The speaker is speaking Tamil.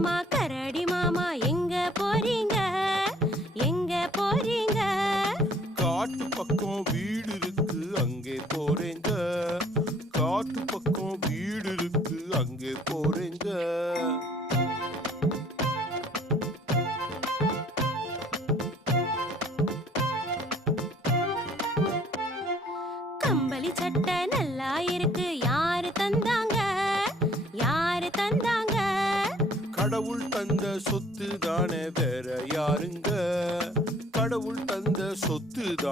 மாமா கரடி மாமா எங்க போறீங்க எங்க போறீங்க? காட்டு பக்கம் வீடு இருக்கு அங்கே போறேங்க. காட்டு பக்கம் வீடு இருக்கு அங்கே போறேங்க. கம்பளி சட்டை நல்லா இருக்கு யாரு தந்தாங்க யாரு தந்தாங்க? கடவுள் தந்த சொத்து தானே வேற யாருங்க? கடவுள் தந்த சொத்து தான்.